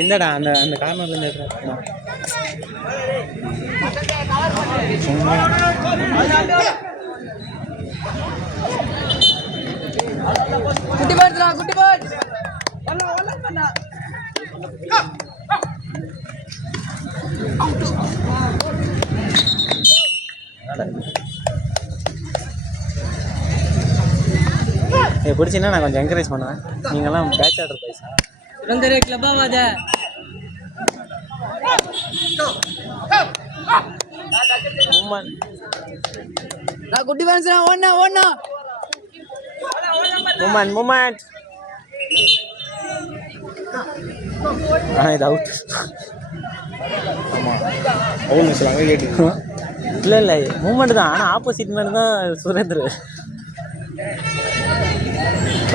இந்தடா அந்த அந்த கார்னர்ல இருந்து குட்டி பாடுறா குட்டி பாடு பிடிச்சின்னா நான் கொஞ்சம் என்கரேஜ் பண்ணுவேன். நீங்கள்லாம் பேட்ச் ஆர்டர் பைசா சுரந்தரே கிளப்பாவாத நான் குட்டி பாடுறா ஓடனா ஓடனா மூமெண்ட் இது அவுட். ஆமாம் அவுட் சொல்லுவாங்க கேட்டு இல்லை இல்லை மூமெண்ட் தான். ஆனால் ஆப்போசிட் மேன் தான் சுரேந்தர்.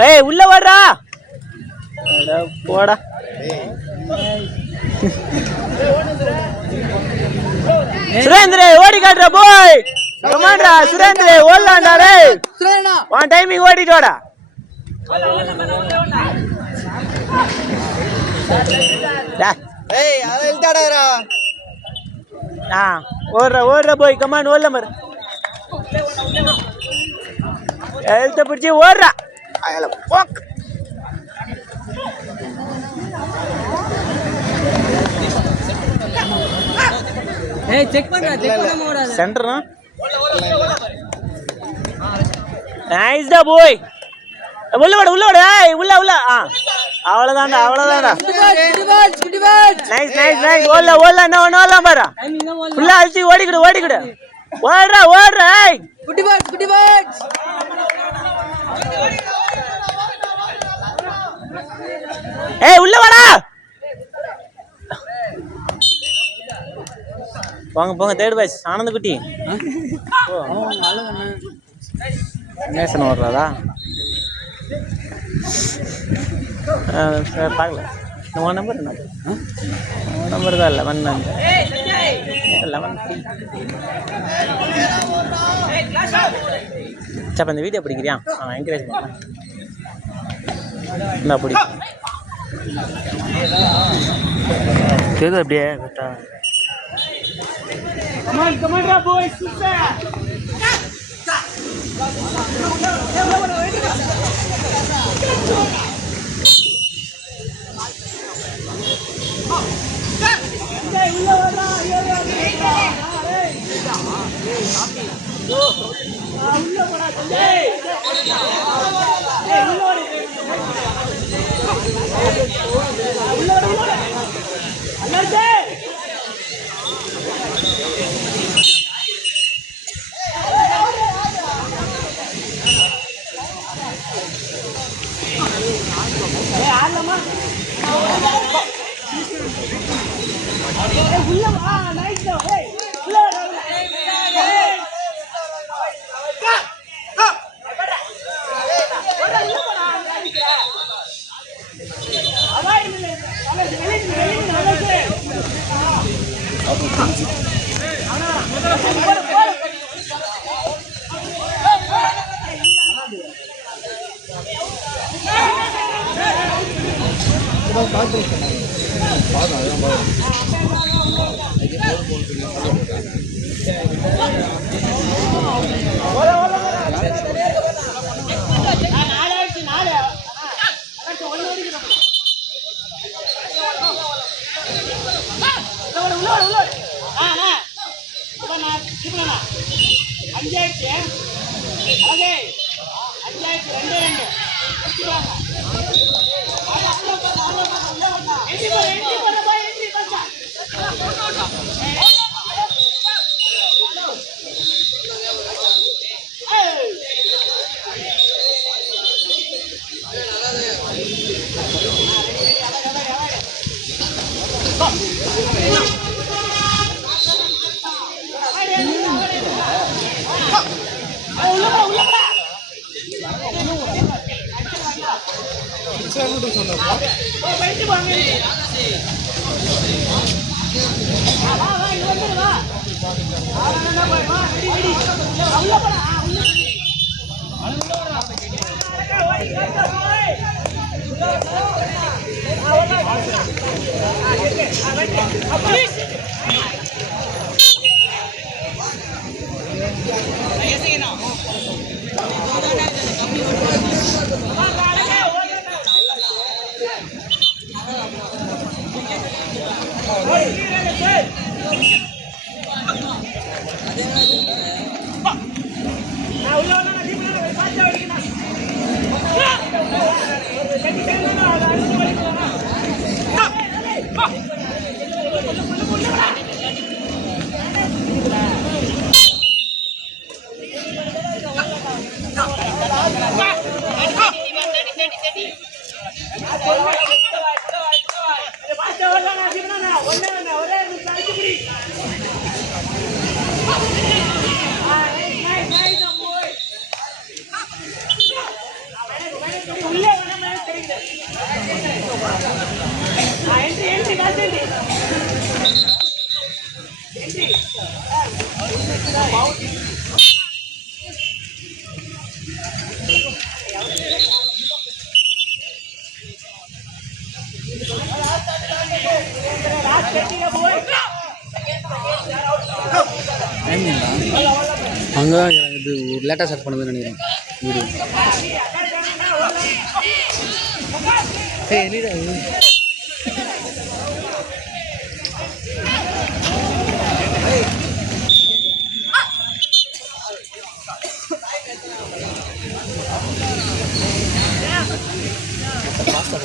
ஏய் உள்ள வாடா போடா. சுரேந்திர ஓடி காட்டுற போய் கமாண்டா. சுரேந்திர ஓடலாம்டா டேய். சுரேந்திரனா ஒன் டைமிங் ஓடிட்டு வாடா. ஏய் அத இழுத்தாடா. ஓடுற போய் கமாண்ட் ஓடல மறு எழுத்த பிடிச்சி ஓடுறா. ஏய் செக் பண்றா செக் பண்ணாம ஓடாத. சென்டர்னா நைஸ் டா போய். உள்ள வாடா ஏய் உள்ள அவ்வளவுதான்டா அவ்வளவுதான்டா. குட்டி பாட் நைஸ் ஓடல என்ன ஓடலாம் பாரு. ஃபுல்லா அழிச்சி ஓடிக்கிடு ஓடுறா ஏய் குட்டி பாட் ஏய் உள்ள வாடா. போங்க தேர்ட் பேட்ச் ஆனந்த குட்டி. நேசன் ஓடுறாதா பார்க்கல. உன் நம்பர் என்ன? நம்பர் தான் 11 சப்ப இந்த வீடியோ பிடிக்கிறியா? என்கரேஜ் பண்ண என்ன பிடி கேது அப்படியே கரெக்டா. கமாண்டா பாய் சூப்பர். Awan அங்கே தான் இது ஒரு லேட்டாக ஸ்டார்ட் பண்ணதுன்னு நினைக்கிறேன் வீடியோ. எல்லிடா பாஸ்தா